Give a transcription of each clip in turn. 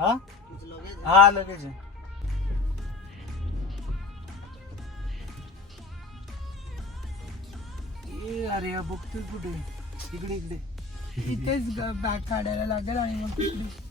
हाँ हाँ लगेज आहे. अरे बघतोय कुठे इकडे इकडे इथेच बॅग काढायला लागेल आणि मग तिकडे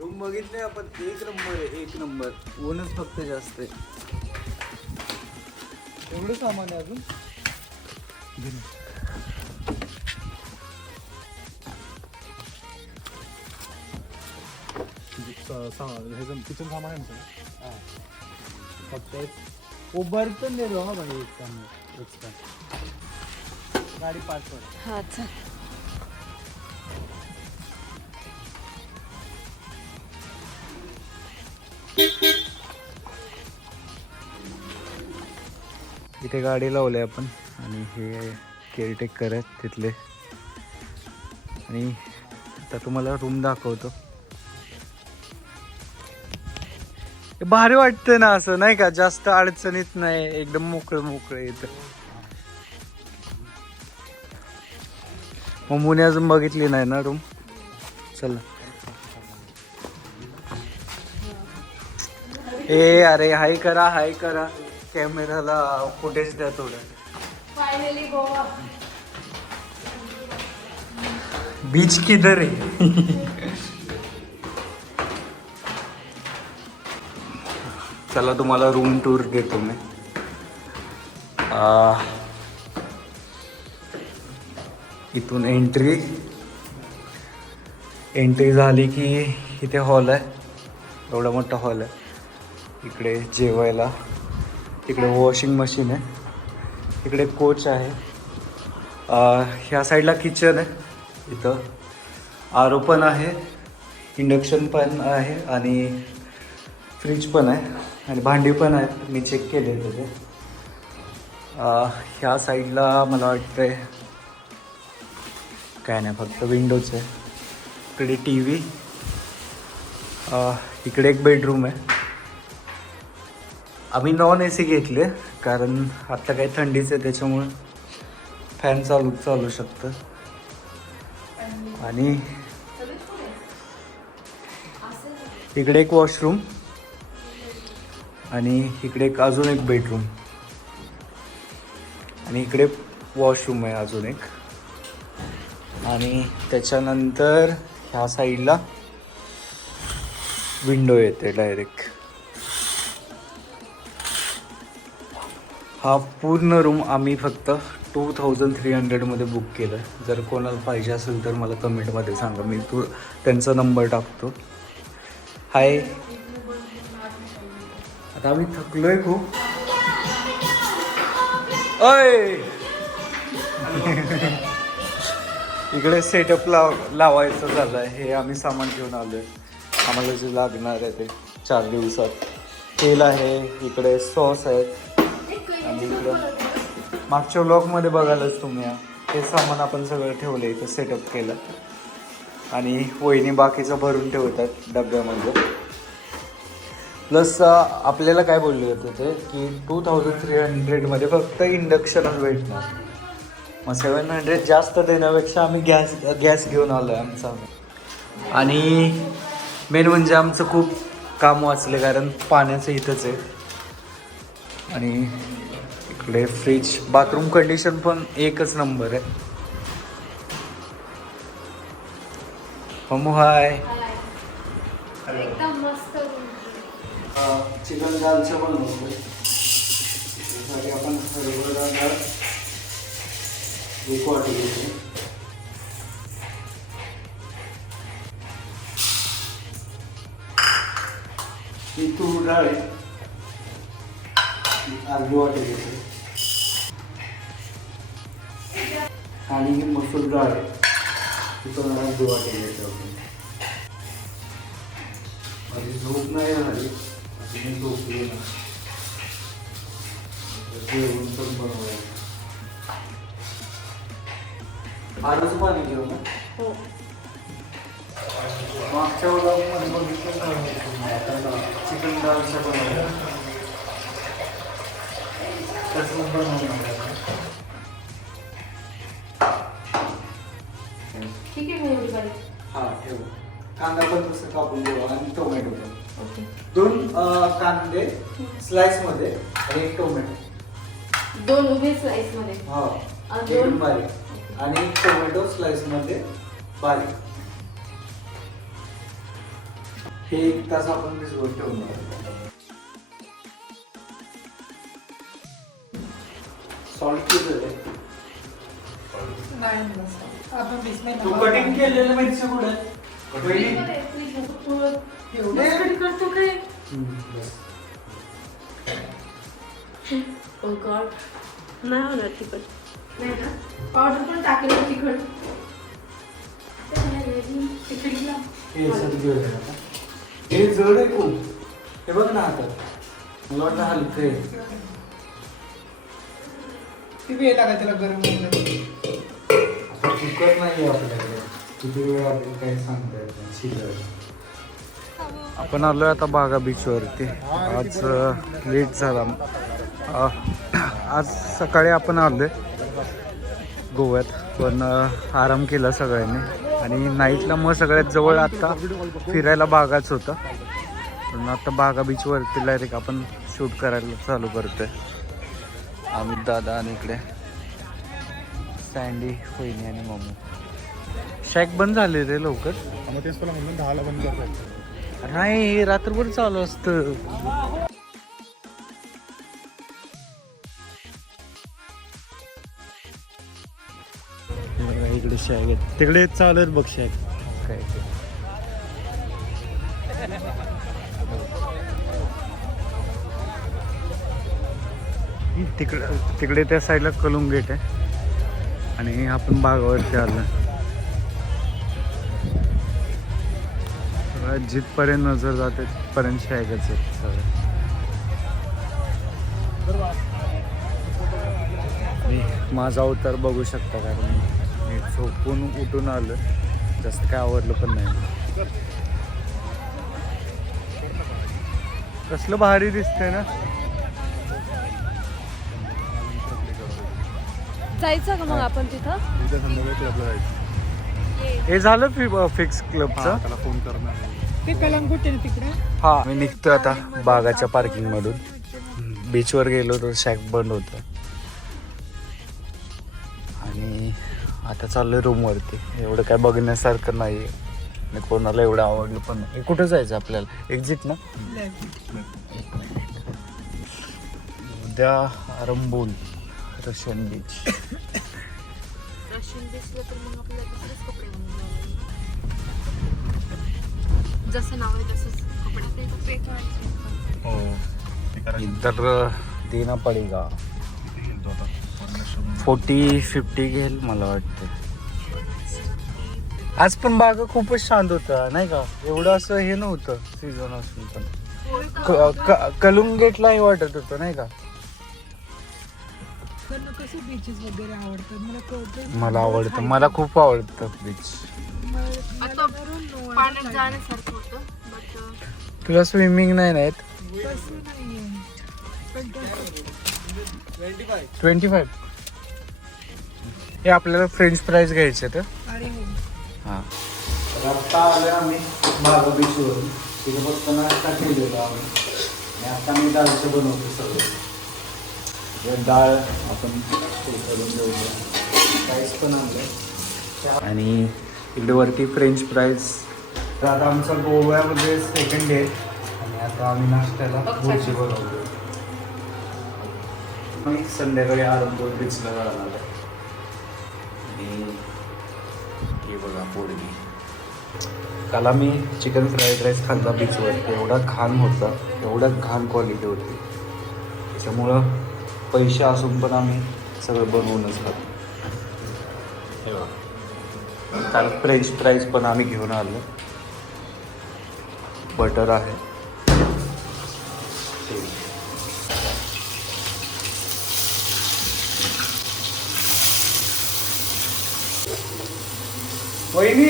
रूम बघितले आपण. एक नंबर आहे, एक नंबर. ऊनच फक्त जास्त आहे. एवढं सामान आहे अजून. किचन सामान आहे ना फक्त वो बर्तन दे दो. हाँ भाई एक्स्ट्रा गाड़ी पार्क कर. हा चल. इथे गाडी लावली आपण आणि हे केअरटेकर आहेत तिथले. आणि आता तुम्हाला रूम दाखवतो. भारी वाटतं ना असं, नाही का? जास्त अडचणीत नाही, एकदम मोकळं मोकळं येतं. मग मुने अजून बघितली नाही ना रूम. चला. ए अरे हाय करा कॅमेराला फुटेज द्या थोडं. फायनली गोवा. बीच किधर आहे? चला तुम्हाला रूम टूर देतो मी. इथून एंट्री झाली की इथे हॉल आहे. एवढा मोठा हॉल आहे. इकडे जेवायला, इकडे वॉशिंग मशीन आहे, इकडे कोच आहे. ह्या साईडला किचन आहे. इथं आरो पण आहे, इंडक्शन पण आहे आणि फ्रीज पण आहे आणि भांडी पण आहेत. मी चेक केले तिथे. ह्या साईडला मला वाटतंय काय नाही, फक्त विंडोज आहे. इकडे टी व्ही. इकडे एक बेडरूम आहे. आम्ही नॉन AC घेतले कारण आत्ता काही थंडीच आहे, त्याच्यामुळे फॅन चालू शकतं. आणि इकडे एक वॉशरूम आणि इकडे एक अजून एक बेडरूम आणि इकडे वॉशरूम आहे अजून एक. आणि त्याच्यानंतर ह्या साईडला विंडो येते डायरेक्ट. हा पूर्ण रूम आम्ही फक्त 2300 मध्ये बुक केलं. जर कोणाला पाहिजे असेल तर मला कमेंटमध्ये सांगा, मी त्यांचा नंबर टाकतो. हाय. आता आम्ही थकलोय खूप. अय इकडे सेटअप लावायचं झालं आहे. हे आम्ही सामान घेऊन आलोय. आम्हाला जे लागणार आहे ते 4 दिवसात. तेल आहे, इकडे सॉस आहेत आणि इकडं मागच्या व्लॉगमध्ये बघायलाच तुम्ही हे सामान आपण सगळं ठेवलं इथं, सेटअप केलं. आणि वहिनी बाकीचं भरून ठेवतात डब्यामध्ये. प्लस आपल्याला काय बोलले होते ते की 2300 मध्ये फक्त इंडक्शनच भेटणार. मग 700 जास्त देण्यापेक्षा आम्ही गॅस घेऊन आलो आहे आमचा. आणि मेन म्हणजे आमचं खूप काम वाचलं कारण पाण्याचं इथंच आहे. आणि इकडे फ्रीज, बाथरूम कंडिशन पण एकच नंबर आहे. मम्मू हाय. एकदम मस्त. चिकन दालचं पण होतं. त्यासाठी आपण हरभरा डाळ 1 वाटी घेतो. ही तूर डाळ आहे, अर्धी वाटी घेतो. आणि ही मसूर डाळ आहे तिथं मला गोवा केले माझी झोप नाही झाली अशी मी झोपली ना जेवण पण बनवायचं आडूचं पाणी घेऊ ना हो मागच्या वर्गामध्ये बघितलं चिकन दालचा बनवला तसंच बनवलं ठीक आहे मी बारीक हा ठेवू कांदा पण तसं कापून देऊ आणि टोमॅटो पण ओके 2 कांदे स्लाइस मध्ये आणि 1 टोमॅटो 2 उभे स्लाइस मध्ये हा आणि एकदम 2 बारीक आणि 1 टोमॅटो स्लाइस मध्ये बारीक हे 1 तास आपण भिजवत ठेवणार सॉल्ट किती आहे नाही बस आपण बेसमेंट तू कटिंग केलेलं मिरची कुठे एवढं करतो काय ओ गॉड नाही होणार तिखट नाही ना पावडर पण टाकलेलं तिखट तिखट घ्या हे जड आहे खूप हे बघ ना आता मला वाटलं हलकं आहे ती वेळ लागा त्याला गरम व्हायला आता कुकर नाही आहे आपल्याकडे किती वेळ आपण काही सांगता येत नाही शिजायला आपण आलोय आता बागा बीचवरती आज लेट झाला आज सकाळी आपण आलोय गोव्यात पण आराम केला सगळ्यांनी आणि नाईटला मग सगळ्यात जवळ आता फिरायला बागाच होता पण आता बागा बीचवरती डायरेक्ट आपण शूट करायला चालू करतोय अमित दादा आणि इकडे सँडी वहिनी आणि मम्मी शॅक बंद झाले रे लवकर मग तेच तुला म्हणून 10ला बंद करतात नाही रात्रभर चालू असतं इकडे शॅक आहेत तिकडे चालत बघ शॅक काय ते तिकडे त्या साईडला कलुंग गेट आहे आणि आपण बागावरती आलो जिथपर्यंत नजर जाते तिथपर्यंत शॅकच आहेत सगळं माझा अवतार बघू शकता कारण मी झोपून उठून आलो जास्त काय आवडलं पण नाही कसलं भारी दिसतंय ना जायचं का मग आपण तिथं उद्या संध्याकाळी क्लबला जायचं हे झालं फिक्स क्लबचं त्याला फोन करणार ते कलंगूट आहे ना तिकडे हा मी निघतो आता बागाच्या पार्किंग मधून बीचवर गेलो तर शॅक बंद होतं आणि आता चाललोय रूमवरती एवढं काय बघण्यासारखं नाही आणि कोणाला एवढं आवडलं पण नाही कुठं जायचं आपल्याला एक्झिट ना उद्या आरंबोल रशियन बीच रशियन बीचला तर मग आपल्याला दुसरेच कपडे घालून जसं नाव आहे तसंच कपडे हो इधर देना पडेगा 40-50 घेईल मला वाटतं आज पण बागा खूपच शांत होता नाही का एवढं असं हे नव्हतं सीझन असून पण कलुंगेटला हे वाटत होतं नाही का त्यांना कसे बीचेस वगैरे आवडतात मला कळतं मला आवडतं मला खूप आवडतं बीच आता पाण्यात जाण्यासारखं होतं बट तुला स्विमिंग नाही नाहीत तसं नाहीये पण तसं 25 हे आपल्याला फ्रेंच फ्राईज घ्यायचे तर अरे हो हां तर आत्ता आलो आम्ही बागा बीचवरून तिथे फक्त नाश्ता केलेला आम्ही आणि आता मी डाळचं बनवतो सगळं डाळ आपण करून देऊया फ्राईज पण आणलं आणि इकडे वरती फ्रेंच फ्राईज तर आता आमचा गोव्यामध्ये सेकंड डे आणि आता आम्ही नाश्त्याला भुर्जी बनवतो मी संध्याकाळी आरंभोल बीचला जाणार आहे आणि हे बघा पोळगी काल आम्ही चिकन फ्राईड राईस खाल्ला बीचवर एवढा घाण होता एवढा घाण क्वालिटी होती त्याच्यामुळं पैसे असून पण आम्ही सगळं बनवूनच खातो हे बघा काल फ्रेंच फ्राईज पण आम्ही घेऊन आलो. बटर आहे. वहिनी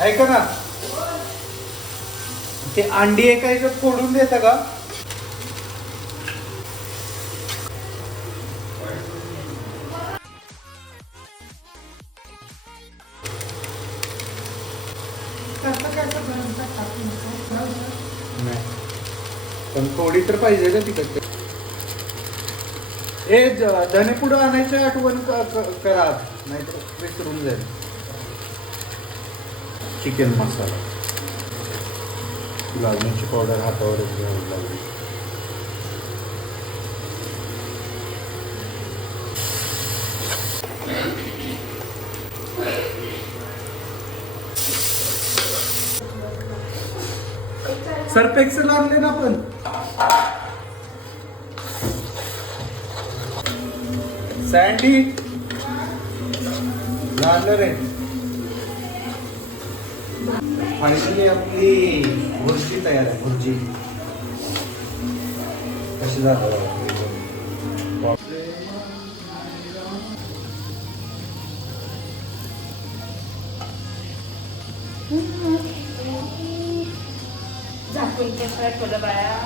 ऐका ना, ते अंडी एका ह्याच्यात फोडून देता का? नाही, पण थोडी तर पाहिजे ना तिकट. धनेपुडं आणायचं आठवण करा, नाही तर विसरून जाईल. चिकन मसाला, लाल मिरची पावडर हातावरच घ्यावी लागली. सर्फ एक्सेल आणले ना आपण. सँडी झालं रे. फायनली आपली भुर्जी तयार आहे. भुर्जी कशी झालं? झाकून ठेवलं बाया.